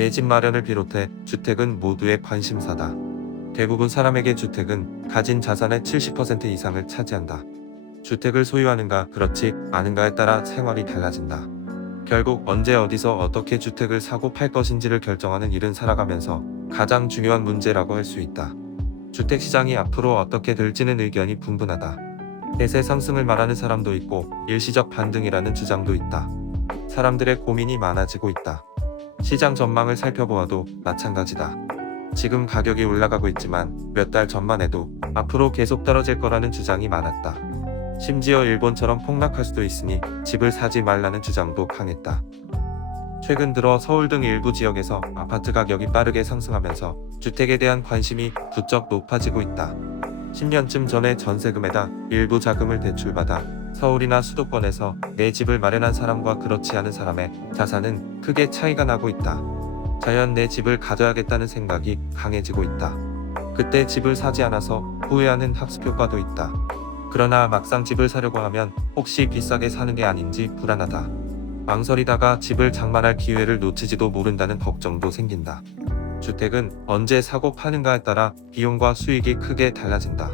내 집 마련을 비롯해 주택은 모두의 관심사다. 대부분 사람에게 주택은 가진 자산의 70% 이상을 차지한다. 주택을 소유하는가 그렇지 않은가에 따라 생활이 달라진다. 결국 언제 어디서 어떻게 주택을 사고 팔 것인지를 결정하는 일은 살아가면서 가장 중요한 문제라고 할 수 있다. 주택시장이 앞으로 어떻게 될지는 의견이 분분하다. 대세 상승을 말하는 사람도 있고 일시적 반등이라는 주장도 있다. 사람들의 고민이 많아지고 있다. 시장 전망을 살펴보아도 마찬가지다. 지금 가격이 올라가고 있지만 몇 달 전만 해도 앞으로 계속 떨어질 거라는 주장이 많았다. 심지어 일본처럼 폭락할 수도 있으니 집을 사지 말라는 주장도 강했다. 최근 들어 서울 등 일부 지역에서 아파트 가격이 빠르게 상승하면서 주택에 대한 관심이 부쩍 높아지고 있다. 10년쯤 전에 전세금에다 일부 자금을 대출받아 서울이나 수도권에서 내 집을 마련한 사람과 그렇지 않은 사람의 자산은 크게 차이가 나고 있다. 자연 내 집을 가져야겠다는 생각이 강해지고 있다. 그때 집을 사지 않아서 후회하는 학습 효과도 있다. 그러나 막상 집을 사려고 하면 혹시 비싸게 사는 게 아닌지 불안하다. 망설이다가 집을 장만할 기회를 놓치지도 모른다는 걱정도 생긴다. 주택은 언제 사고 파는가에 따라 비용과 수익이 크게 달라진다.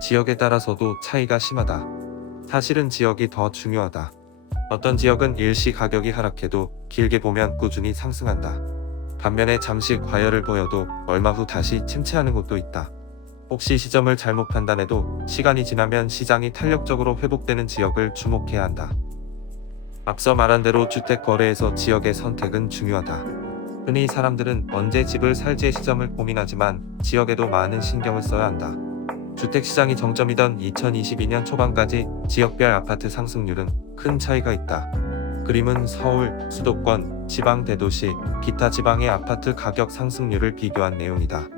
지역에 따라서도 차이가 심하다. 사실은 지역이 더 중요하다. 어떤 지역은 일시 가격이 하락해도 길게 보면 꾸준히 상승한다. 반면에 잠시 과열을 보여도 얼마 후 다시 침체하는 곳도 있다. 혹시 시점을 잘못 판단해도 시간이 지나면 시장이 탄력적으로 회복되는 지역을 주목해야 한다. 앞서 말한 대로 주택 거래에서 지역의 선택은 중요하다. 흔히 사람들은 언제 집을 살지의 시점을 고민하지만 지역에도 많은 신경을 써야 한다. 주택시장이 정점이던 2022년 초반까지 지역별 아파트 상승률은 큰 차이가 있다. 그림은 서울, 수도권, 지방 대도시, 기타 지방의 아파트 가격 상승률을 비교한 내용이다.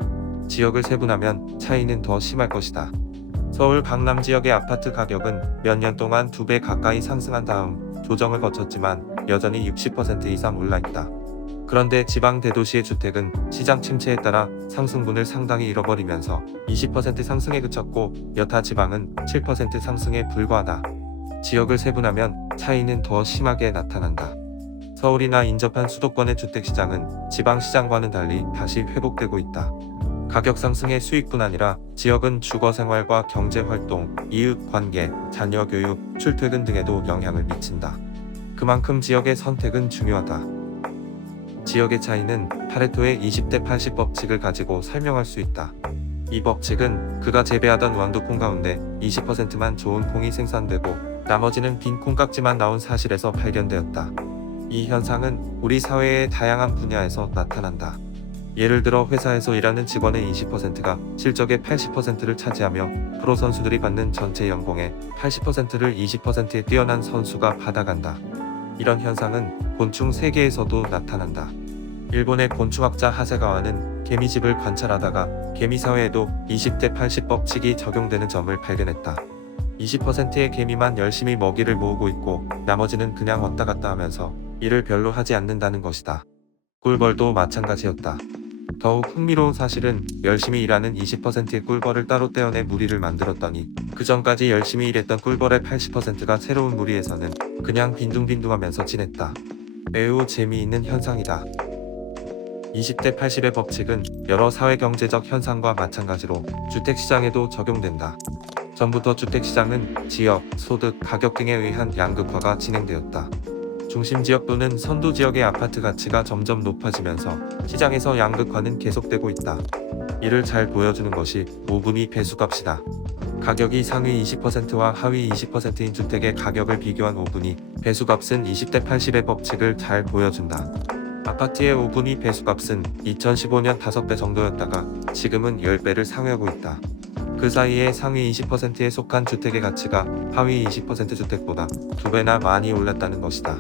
지역을 세분하면 차이는 더 심할 것이다. 서울 강남 지역의 아파트 가격은 몇 년 동안 2배 가까이 상승한 다음 조정을 거쳤지만 여전히 60% 이상 올라있다. 그런데 지방 대도시의 주택은 시장 침체에 따라 상승분을 상당히 잃어버리면서 20% 상승에 그쳤고 여타 지방은 7% 상승에 불과하다. 지역을 세분하면 차이는 더 심하게 나타난다. 서울이나 인접한 수도권의 주택시장은 지방시장과는 달리 다시 회복되고 있다. 가격 상승의 수익뿐 아니라 지역은 주거생활과 경제활동, 이웃관계, 자녀 교육, 출퇴근 등에도 영향을 미친다. 그만큼 지역의 선택은 중요하다. 지역의 차이는 파레토의 20대 80 법칙을 가지고 설명할 수 있다. 이 법칙은 그가 재배하던 완두콩 가운데 20%만 좋은 콩이 생산되고 나머지는 빈 콩깍지만 나온 사실에서 발견되었다. 이 현상은 우리 사회의 다양한 분야에서 나타난다. 예를 들어 회사에서 일하는 직원의 20%가 실적의 80%를 차지하며 프로 선수들이 받는 전체 연봉의 80%를 20%의 뛰어난 선수가 받아간다. 이런 현상은 곤충 세계에서도 나타난다. 일본의 곤충학자 하세가와는 개미집을 관찰하다가 개미사회에도 20대 80 법칙이 적용되는 점을 발견했다. 20%의 개미만 열심히 먹이를 모으고 있고 나머지는 그냥 왔다 갔다 하면서 일을 별로 하지 않는다는 것이다. 꿀벌도 마찬가지였다. 더욱 흥미로운 사실은 열심히 일하는 20%의 꿀벌을 따로 떼어내 무리를 만들었더니 그 전까지 열심히 일했던 꿀벌의 80%가 새로운 무리에서는 그냥 빈둥빈둥하면서 지냈다. 매우 재미있는 현상이다. 20대 80의 법칙은 여러 사회경제적 현상과 마찬가지로 주택시장에도 적용된다. 전부터 주택시장은 지역, 소득, 가격 등에 의한 양극화가 진행되었다. 중심지역 또는 선도지역의 아파트 가치가 점점 높아지면서 시장에서 양극화는 계속되고 있다. 이를 잘 보여주는 것이 오분위 배수값이다. 가격이 상위 20%와 하위 20%인 주택의 가격을 비교한 오분위 배수값은 20대 80의 법칙을 잘 보여준다. 아파트의 오분위 배수값은 2015년 5배 정도였다가 지금은 10배를 상회하고 있다. 그 사이에 상위 20%에 속한 주택의 가치가 하위 20% 주택보다 2배나 많이 올랐다는 것이다.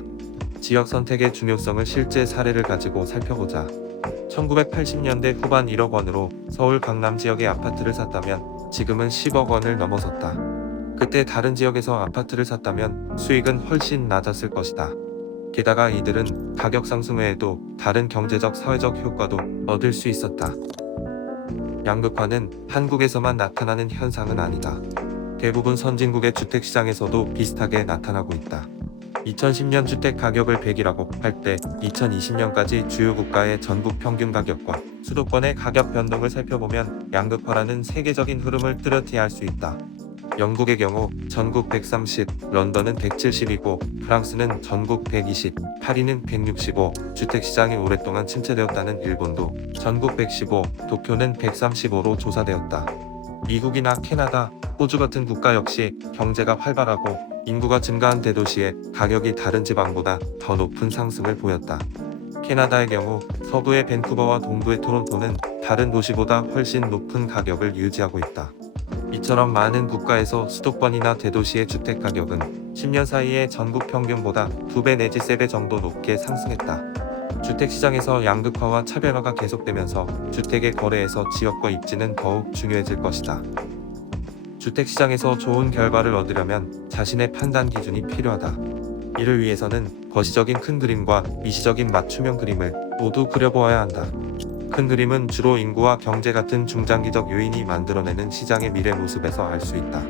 지역 선택의 중요성을 실제 사례를 가지고 살펴보자. 1980년대 후반 1억 원으로 서울 강남 지역의 아파트를 샀다면 지금은 10억 원을 넘어섰다. 그때 다른 지역에서 아파트를 샀다면 수익은 훨씬 낮았을 것이다. 게다가 이들은 가격 상승 외에도 다른 경제적 사회적 효과도 얻을 수 있었다. 양극화는 한국에서만 나타나는 현상은 아니다. 대부분 선진국의 주택시장에서도 비슷하게 나타나고 있다. 2010년 주택 가격을 100이라고 할 때 2020년까지 주요 국가의 전국 평균 가격과 수도권의 가격 변동을 살펴보면 양극화라는 세계적인 흐름을 뚜렷이 알 수 있다. 영국의 경우 전국 130, 런던은 170이고 프랑스는 전국 120, 파리는 165, 주택시장이 오랫동안 침체되었다는 일본도 전국 115, 도쿄는 135로 조사되었다. 미국이나 캐나다, 호주 같은 국가 역시 경제가 활발하고 인구가 증가한 대도시의 가격이 다른 지방보다 더 높은 상승을 보였다. 캐나다의 경우 서부의 밴쿠버와 동부의 토론토는 다른 도시보다 훨씬 높은 가격을 유지하고 있다. 이처럼 많은 국가에서 수도권이나 대도시의 주택 가격은 10년 사이에 전국 평균보다 2배 내지 3배 정도 높게 상승했다. 주택시장에서 양극화와 차별화가 계속되면서 주택의 거래에서 지역과 입지는 더욱 중요해질 것이다. 주택시장에서 좋은 결과를 얻으려면 자신의 판단 기준이 필요하다. 이를 위해서는 거시적인 큰 그림과 미시적인 맞춤형 그림을 모두 그려보아야 한다. 큰 그림은 주로 인구와 경제 같은 중장기적 요인이 만들어내는 시장의 미래 모습에서 알 수 있다.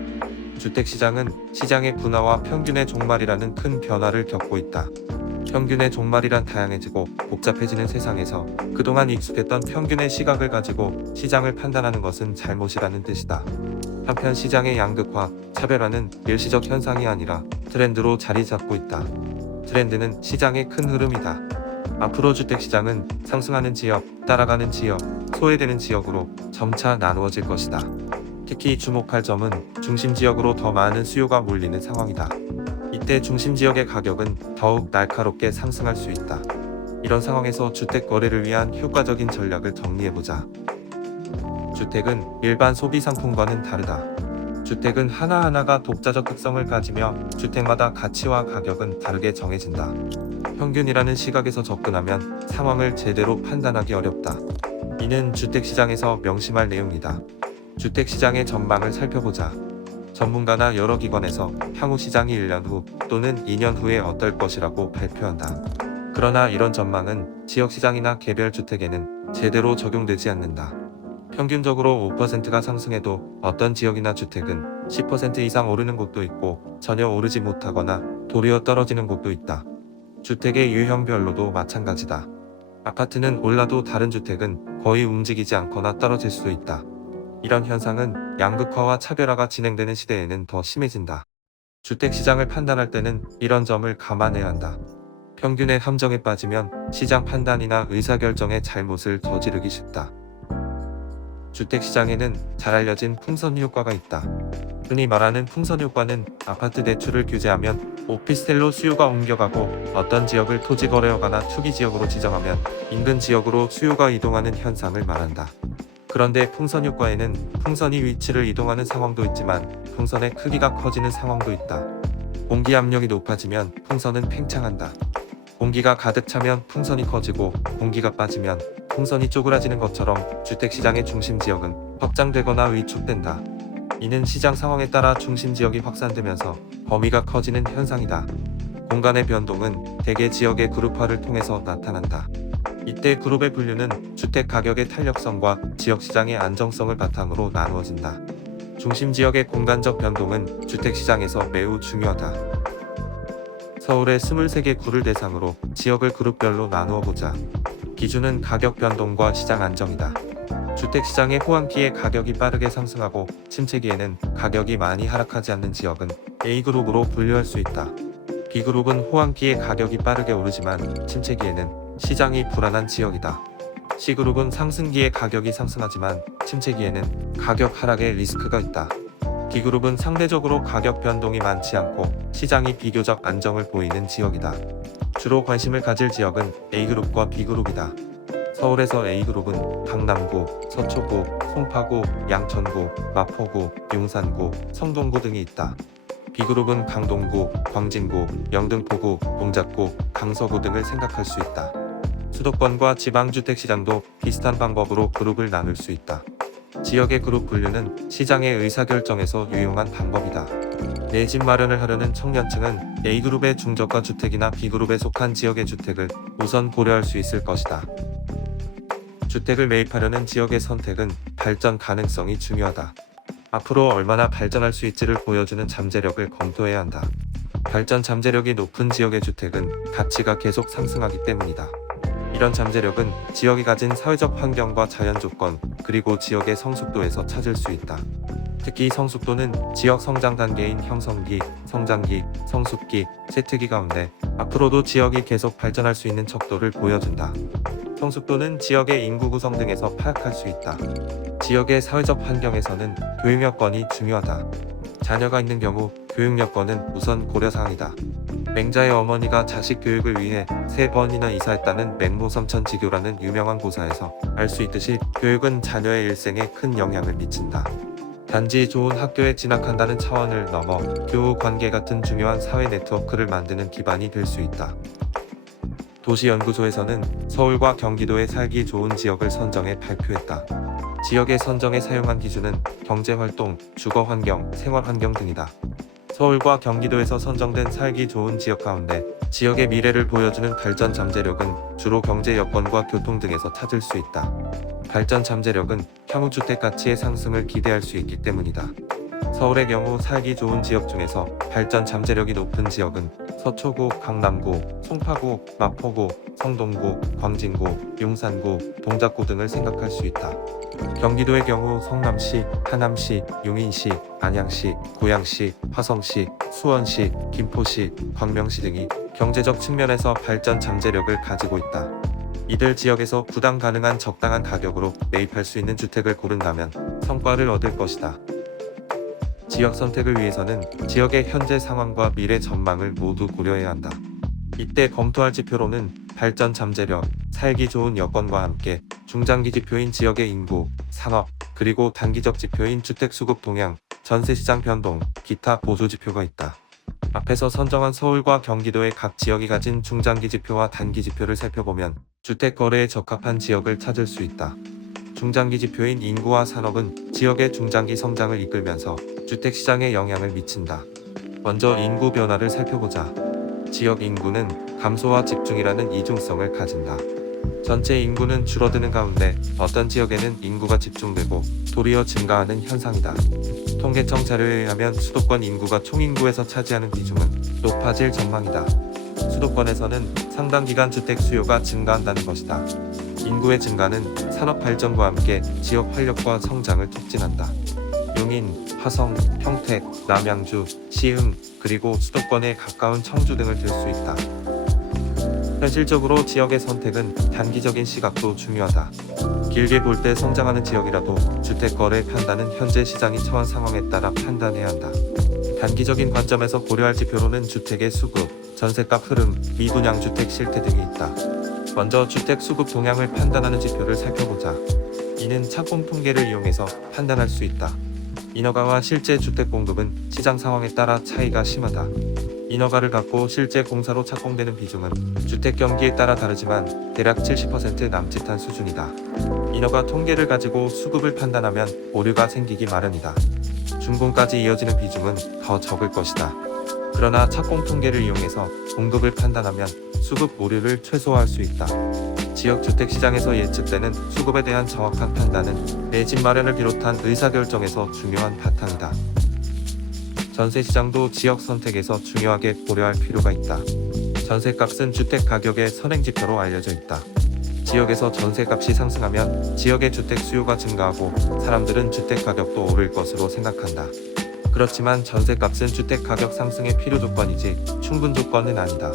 주택시장은 시장의 분화와 평균의 종말이라는 큰 변화를 겪고 있다. 평균의 종말이란 다양해지고 복잡해지는 세상에서 그동안 익숙했던 평균의 시각을 가지고 시장을 판단하는 것은 잘못이라는 뜻이다. 한편 시장의 양극화, 차별화는 일시적 현상이 아니라 트렌드로 자리 잡고 있다. 트렌드는 시장의 큰 흐름이다. 앞으로 주택시장은 상승하는 지역, 따라가는 지역, 소외되는 지역으로 점차 나누어질 것이다. 특히 주목할 점은 중심지역으로 더 많은 수요가 몰리는 상황이다. 이때 중심지역의 가격은 더욱 날카롭게 상승할 수 있다. 이런 상황에서 주택 거래를 위한 효과적인 전략을 정리해보자. 주택은 일반 소비 상품과는 다르다. 주택은 하나하나가 독자적 특성을 가지며 주택마다 가치와 가격은 다르게 정해진다. 평균이라는 시각에서 접근하면 상황을 제대로 판단하기 어렵다. 이는 주택시장에서 명심할 내용이다. 주택시장의 전망을 살펴보자. 전문가나 여러 기관에서 향후 시장이 1년 후 또는 2년 후에 어떨 것이라고 발표한다. 그러나 이런 전망은 지역시장이나 개별 주택에는 제대로 적용되지 않는다. 평균적으로 5%가 상승해도 어떤 지역이나 주택은 10% 이상 오르는 곳도 있고 전혀 오르지 못하거나 도리어 떨어지는 곳도 있다. 주택의 유형별로도 마찬가지다. 아파트는 올라도 다른 주택은 거의 움직이지 않거나 떨어질 수도 있다. 이런 현상은 양극화와 차별화가 진행되는 시대에는 더 심해진다. 주택시장을 판단할 때는 이런 점을 감안해야 한다. 평균의 함정에 빠지면 시장 판단이나 의사결정에 잘못을 저지르기 쉽다. 주택시장에는 잘 알려진 풍선 효과가 있다. 흔히 말하는 풍선 효과는 아파트 대출을 규제하면 오피스텔로 수요가 옮겨가고 어떤 지역을 토지 거래허가나 투기 지역으로 지정하면 인근 지역으로 수요가 이동하는 현상을 말한다. 그런데 풍선 효과에는 풍선이 위치를 이동하는 상황도 있지만 풍선의 크기가 커지는 상황도 있다. 공기 압력이 높아지면 풍선은 팽창한다. 공기가 가득 차면 풍선이 커지고 공기가 빠지면 풍선이 쪼그라지는 것처럼 주택시장의 중심지역은 확장되거나 위축된다. 이는 시장 상황에 따라 중심지역이 확산되면서 범위가 커지는 현상이다. 공간의 변동은 대개 지역의 그룹화를 통해서 나타난다. 이때 그룹의 분류는 주택 가격의 탄력성과 지역시장의 안정성을 바탕으로 나누어진다. 중심지역의 공간적 변동은 주택시장에서 매우 중요하다. 서울의 23개 구를 대상으로 지역을 그룹별로 나누어보자. 기준은 가격 변동과 시장 안정이다. 주택시장의 호황기에 가격이 빠르게 상승하고 침체기에는 가격이 많이 하락하지 않는 지역은 A그룹으로 분류할 수 있다. B그룹은 호황기에 가격이 빠르게 오르지만 침체기에는 시장이 불안한 지역이다. C그룹은 상승기에 가격이 상승하지만 침체기에는 가격 하락의 리스크가 있다. D그룹은 상대적으로 가격 변동이 많지 않고 시장이 비교적 안정을 보이는 지역이다. 주로 관심을 가질 지역은 A그룹과 B그룹이다. 서울에서 A그룹은 강남구, 서초구, 송파구, 양천구, 마포구, 용산구, 성동구 등이 있다. B그룹은 강동구, 광진구, 영등포구, 동작구, 강서구 등을 생각할 수 있다. 수도권과 지방주택시장도 비슷한 방법으로 그룹을 나눌 수 있다. 지역의 그룹 분류는 시장의 의사결정에서 유용한 방법이다. 내 집 마련을 하려는 청년층은 A그룹의 중저가 주택이나 B그룹에 속한 지역의 주택을 우선 고려할 수 있을 것이다. 주택을 매입하려는 지역의 선택은 발전 가능성이 중요하다. 앞으로 얼마나 발전할 수 있지를 보여주는 잠재력을 검토해야 한다. 발전 잠재력이 높은 지역의 주택은 가치가 계속 상승하기 때문이다. 이런 잠재력은 지역이 가진 사회적 환경과 자연 조건, 그리고 지역의 성숙도에서 찾을 수 있다. 특히 성숙도는 지역 성장 단계인 형성기, 성장기, 성숙기, 쇠퇴기 가운데 앞으로도 지역이 계속 발전할 수 있는 척도를 보여준다. 성숙도는 지역의 인구 구성 등에서 파악할 수 있다. 지역의 사회적 환경에서는 교육 여건이 중요하다. 자녀가 있는 경우 교육 여건은 우선 고려사항이다. 맹자의 어머니가 자식 교육을 위해 3번이나 이사했다는 맹모섬천지교라는 유명한 고사에서 알 수 있듯이 교육은 자녀의 일생에 큰 영향을 미친다. 단지 좋은 학교에 진학한다는 차원을 넘어 교우 관계 같은 중요한 사회 네트워크를 만드는 기반이 될 수 있다. 도시연구소에서는 서울과 경기도의 살기 좋은 지역을 선정해 발표했다. 지역의 선정에 사용한 기준은 경제활동, 주거환경, 생활환경 등이다. 서울과 경기도에서 선정된 살기 좋은 지역 가운데 지역의 미래를 보여주는 발전 잠재력은 주로 경제 여건과 교통 등에서 찾을 수 있다. 발전 잠재력은 향후 주택 가치의 상승을 기대할 수 있기 때문이다. 서울의 경우 살기 좋은 지역 중에서 발전 잠재력이 높은 지역은 서초구, 강남구, 송파구, 마포구, 성동구, 광진구, 용산구, 동작구 등을 생각할 수 있다. 경기도의 경우 성남시, 하남시, 용인시, 안양시, 고양시, 화성시, 수원시, 김포시, 광명시 등이 경제적 측면에서 발전 잠재력을 가지고 있다. 이들 지역에서 부담 가능한 적당한 가격으로 매입할 수 있는 주택을 고른다면 성과를 얻을 것이다. 지역 선택을 위해서는 지역의 현재 상황과 미래 전망을 모두 고려해야 한다. 이때 검토할 지표로는 발전 잠재력, 살기 좋은 여건과 함께 중장기 지표인 지역의 인구, 산업, 그리고 단기적 지표인 주택 수급 동향, 전세시장 변동, 기타 보조 지표가 있다. 앞에서 선정한 서울과 경기도의 각 지역이 가진 중장기 지표와 단기 지표를 살펴보면 주택 거래에 적합한 지역을 찾을 수 있다. 중장기 지표인 인구와 산업은 지역의 중장기 성장을 이끌면서 주택시장에 영향을 미친다. 먼저 인구 변화를 살펴보자. 지역 인구는 감소와 집중이라는 이중성을 가진다. 전체 인구는 줄어드는 가운데 어떤 지역에는 인구가 집중되고 도리어 증가하는 현상이다. 통계청 자료에 의하면 수도권 인구가 총인구에서 차지하는 비중은 높아질 전망이다. 수도권에서는 상당 기간 주택 수요가 증가한다는 것이다. 인구의 증가는 산업 발전과 함께 지역 활력과 성장을 촉진한다. 용인, 화성, 평택, 남양주, 시흥, 그리고 수도권에 가까운 청주 등을 들 수 있다. 현실적으로 지역의 선택은 단기적인 시각도 중요하다. 길게 볼 때 성장하는 지역이라도 주택 거래 판단은 현재 시장이 처한 상황에 따라 판단해야 한다. 단기적인 관점에서 고려할 지표로는 주택의 수급, 전셋값 흐름, 미분양 주택 실태 등이 있다. 먼저 주택 수급 동향을 판단하는 지표를 살펴보자. 이는 착공 통계를 이용해서 판단할 수 있다. 인허가와 실제 주택 공급은 시장 상황에 따라 차이가 심하다. 인허가를 갖고 실제 공사로 착공되는 비중은 주택 경기에 따라 다르지만 대략 70% 남짓한 수준이다. 인허가 통계를 가지고 수급을 판단하면 오류가 생기기 마련이다. 준공까지 이어지는 비중은 더 적을 것이다. 그러나 착공 통계를 이용해서 공급을 판단하면 수급 오류를 최소화할 수 있다. 지역 주택 시장에서 예측되는 수급에 대한 정확한 판단은 내 집 마련을 비롯한 의사결정에서 중요한 바탕이다. 전세 시장도 지역 선택에서 중요하게 고려할 필요가 있다. 전세값은 주택 가격의 선행지표로 알려져 있다. 지역에서 전세값이 상승하면 지역의 주택 수요가 증가하고 사람들은 주택 가격도 오를 것으로 생각한다. 그렇지만 전세값은 주택 가격 상승의 필요 조건이지 충분 조건은 아니다.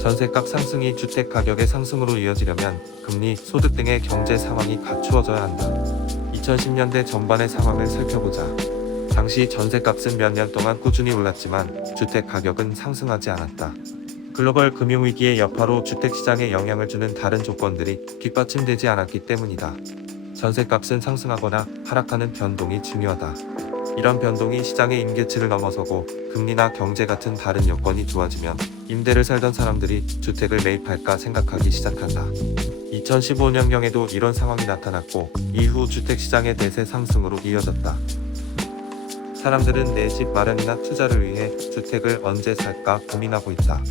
전세값 상승이 주택 가격의 상승으로 이어지려면 금리, 소득 등의 경제 상황이 갖추어져야 한다. 2010년대 전반의 상황을 살펴보자. 당시 전세값은 몇 년 동안 꾸준히 올랐지만 주택 가격은 상승하지 않았다. 글로벌 금융위기의 여파로 주택시장에 영향을 주는 다른 조건들이 뒷받침되지 않았기 때문이다. 전세값은 상승하거나 하락하는 변동이 중요하다. 이런 변동이 시장의 임계치를 넘어서고 금리나 경제 같은 다른 여건이 좋아지면 임대를 살던 사람들이 주택을 매입할까 생각하기 시작한다. 2015년경에도 이런 상황이 나타났고 이후 주택시장의 대세 상승으로 이어졌다. 사람들은 내 집 마련이나 투자를 위해 주택을 언제 살까 고민하고 있다.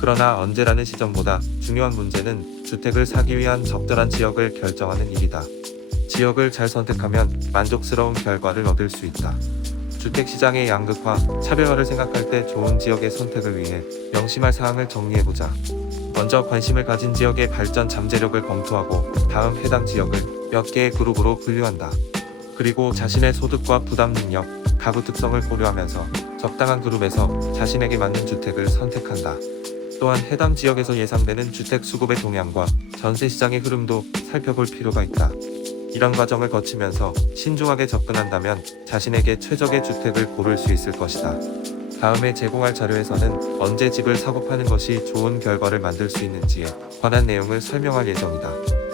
그러나 언제라는 시점보다 중요한 문제는 주택을 사기 위한 적절한 지역을 결정하는 일이다. 지역을 잘 선택하면 만족스러운 결과를 얻을 수 있다. 주택시장의 양극화, 차별화를 생각할 때 좋은 지역의 선택을 위해 명심할 사항을 정리해보자. 먼저 관심을 가진 지역의 발전 잠재력을 검토하고 다음 해당 지역을 몇 개의 그룹으로 분류한다. 그리고 자신의 소득과 부담 능력, 가구 특성을 고려하면서 적당한 그룹에서 자신에게 맞는 주택을 선택한다. 또한 해당 지역에서 예상되는 주택 수급의 동향과 전세 시장의 흐름도 살펴볼 필요가 있다. 이런 과정을 거치면서 신중하게 접근한다면 자신에게 최적의 주택을 고를 수 있을 것이다. 다음에 제공할 자료에서는 언제 집을 사고 파는 것이 좋은 결과를 만들 수 있는지에 관한 내용을 설명할 예정이다.